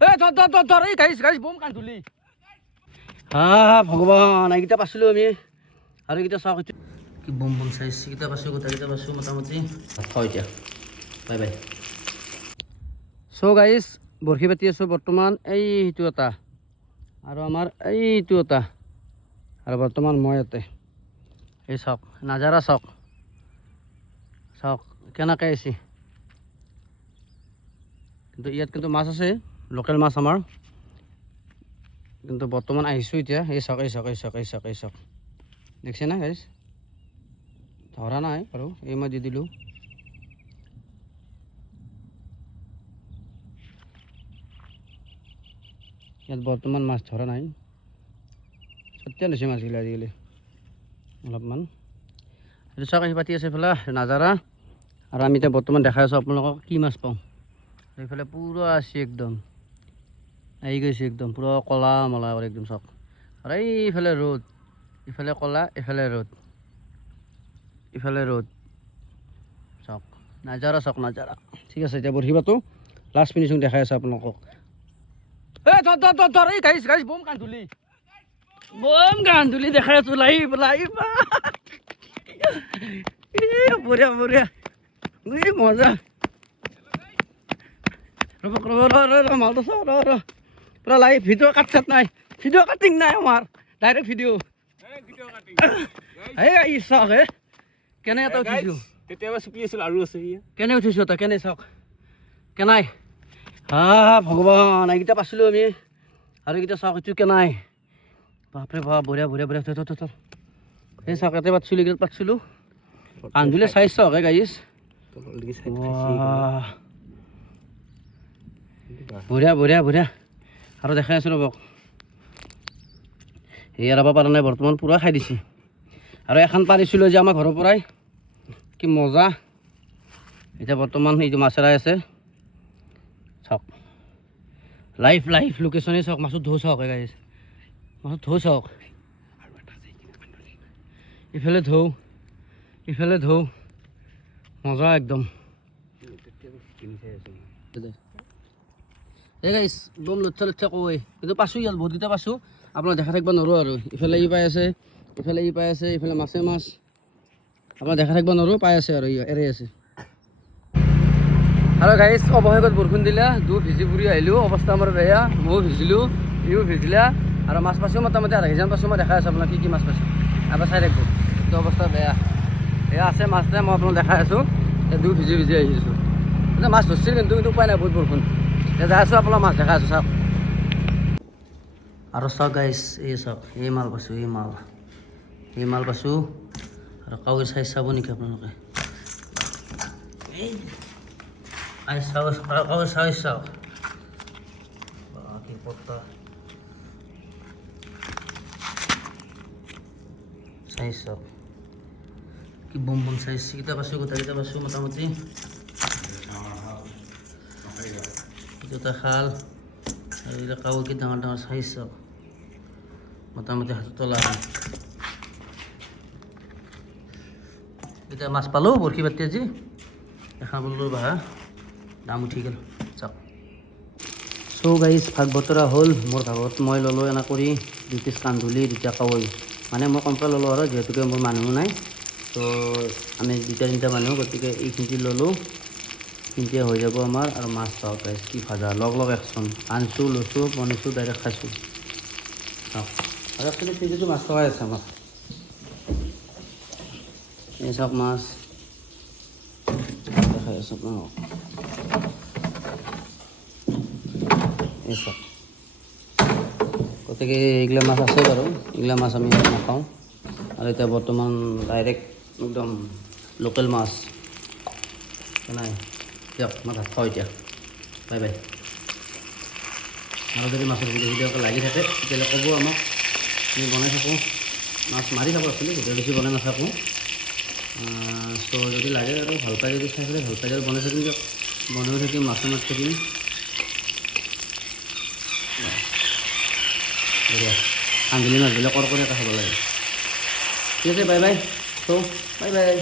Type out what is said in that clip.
ধৰ এই গাইছ গাইছ বম কান তুলি ভগৱান এইকেইটা পাইছিলোঁ আমি আৰু এইকেইটা চাওক কি বম বম চাইজ এইকেইটা পাইছোঁ গোটেইকেইটা পাইছোঁ মোটামুটি হয় এতিয়া বাই বাই চ' গাইছ বৰশী পাতি আছোঁ বৰ্তমান এইটো এটা আৰু আমাৰ এইটো এটা আৰু বৰ্তমান মই ইয়াতে এই চাওক নাজাৰা চাওক চাওক কেনেকৈ আহিছে কিন্তু ইয়াত কিন্তু মাছ আছে লোকেল মাছ আমাৰ কিন্তু বৰ্তমান আহিছোঁ এতিয়া এই চাওক এই চাওক এই চাওক এই চাওক এই চাওক দেখিছে না গাইছ ধৰা নাই আৰু এই মই দি দিলোঁ ইয়াত বৰ্তমান মাছ ধৰা নাই সত্য লৈছে মাছগিলা আজিকালি অলপমান এইটো চাওক আহি পাতি আছে এইফালে নাজাৰা আৰু আমি এতিয়া বৰ্তমান দেখাই আছোঁ আপোনালোকক কি মাছ পাওঁ এইফালে পুৰা আছে একদম আহি গৈছে একদম পুৰা কলা মলা কৰি একদম চাওক আৰু এইফালে ৰ'দ ইফালে কলা এইফালে ৰ'দ ইফালে ৰ'দ চাওক নাজাৰা চাওক নাজাৰা ঠিক আছে এতিয়া বৰশী পাতো লাষ্ট ফিনিচিং দেখাই আছোঁ আপোনালোকক ধৰ এই গাইছ গাইছ বম কাণ ধুলি দেখাই আছোঁ লাইভ লাইভ বঢ়িয়া বঢ়িয়া এই মজা ৰ'ব মালটো চাওঁ ৰ পুৰা লাইভ ভিডিঅ' কাট নাই ভিডিঅ' কাটিং নাই আমাৰ ডাইৰেক্ট ভিডিঅ' এই চাওক হে কেনে এটা উঠিছোঁ কেতিয়াবা চুপি আছিল আৰু আছে কেনে উঠিছোঁ এটা কেনে চাওক কেনাই ভগৱান এইকেইটা পাইছিলোঁ আমি আৰু এইকেইটা চাওক এইটো কেনাই বাপৰে বাপ বঢ়িয়া বঢ়িয়া বঢ়িয়া থৰ এই চাওক ইয়াতে পাতিছিলোঁ এইকেইটাত পাতিছিলোঁ কান্দিলে চাইজ চাওক হে গাইছ বঢ়িয়া বঢ়িয়া বঢ়িয়া আৰু দেখাই আছোঁ ৰ'বক এই এৰাব পৰা নাই বৰ্তমান পূৰা খাই দিছে আৰু এখন পাৰিছিলোঁ যে আমাৰ ঘৰৰ পৰাই কি মজা এতিয়া বৰ্তমান এইটো মাছ এৰাই আছে চাওক লাইভ লাইভ লোকেশ্যনেই চাওক মাছৰ ঢৌ চাওক গাইছ মাছৰ ঢৌ চাওক ইফালে ঢৌ মজা একদম এই গাইছ বম লুথা কৈ কিন্তু পাইছোঁ ইয়াত বহুতকেইটা পাইছোঁ আপোনাৰ দেখা থাকিব নোৱাৰোঁ আৰু ইফালে ই পাই আছে ইফালে ই পাই আছে ইফালে মাছে মাছ আপোনাৰ দেখা থাকিব নোৱাৰোঁ পাই আছে আৰু এৰাই আছে আৰু গাইছ অৱশেষত বৰষুণ দিলে ভিজি ফুৰি আহিলোঁ অৱস্থা আমাৰ বেয়া ময়ো ভিজিলোঁ ইও ভিজিলা আৰু মাছ পাইছোঁ মোটামুটি আধা কেজিমান পাইছোঁ মই দেখাই আছোঁ আপোনাক কি মাছ পাইছোঁ এবাৰ চাই থাকিব এইটো অৱস্থা বেয়া এয়া আছে মাছতে মই আপোনাক দেখাই আছোঁ এই ভিজি আহিছোঁ এতিয়া মাছ ধৰিছিল কিন্তু উপায় নাই বহুত বৰষুণ এতিয়া যাই আছোঁ আপোনাৰ মাছ দেখাই আছোঁ চাওক আৰু চাওক গাইছ এই চাওক এই মাল পাইছোঁ এই মাল পাইছোঁ আৰু কাৱৈ চাইজ চাব নেকি আপোনালোকে কাৱৈ চাইজ চাওক কি পত্তা চাইজ চাওক কি বম বম চাইজ কেইটা পাইছোঁ গোটেইকেইটা পাইছোঁ মোটামুটি দুটা খাল আৰু এইবিলাক কাৱৈ কি ডাঙৰ ডাঙৰ চাইজ চাওক মোটামুটি হাতত তলা এতিয়া মাছ পালোঁ বৰশী পাতি আজি এখন বোলো বাহা দাম উঠি গ'ল চাওক চ' গাইছ ভাগ বতৰা হ'ল মোৰ ভাগত মই ল'লোঁ এনে কৰি 2 পিচ কান্ধুলি 2টা কাৱৈ মানে মই কমকৈ ল'লোঁ আৰু যিহেতুকে মোৰ মানুহো নাই তো আমি 2-3টা মানুহ গতিকে এইখিনিতে ল'লোঁ এইখিনিতে হৈ যাব আমাৰ আৰু মাছ চাওক গাইছ কি ভাজা লগ একচোন আনছোঁ লৈছোঁ বনাইছোঁ ডাইৰেক্ট খাইছোঁ চাওক আৰু একচুৱেলি ফ্ৰিজতো মাছ থকাই আছে আমাৰ এই চাওক মাছ দেখাই আছোঁ আপোনাক এই চাওক গতিকে এইগিলা মাছ আছে বাৰু এইগিলা মাছ আমি নাখাওঁ আৰু এতিয়া বৰ্তমান ডাইৰেক্ট একদম লোকেল মাছ নাই দিয়ক মই ভাত খাওঁ এতিয়া বাই বাই আৰু যদি মাছৰ ভিডিঅ' লাগি থাকে তেতিয়াহ'লে ক'ব আমাক আমি বনাই থাকোঁ মাছ মাৰি থাকোঁ আছিলে ভিডিঅ' বেছি বনাই নাথাকোঁ চ' যদি লাগে আৰু ভাল পাই যদি চাই ভাল পাই যদি বনাই থাকিম দিয়ক বনাই থাকিম মাছ থাকিম বঢ়িয়া কান্ধুলি মাছবিলাক কৰকৰীয়াকৈ খাব লাগে ঠিক আছে বাই বাই চ' বাই বাই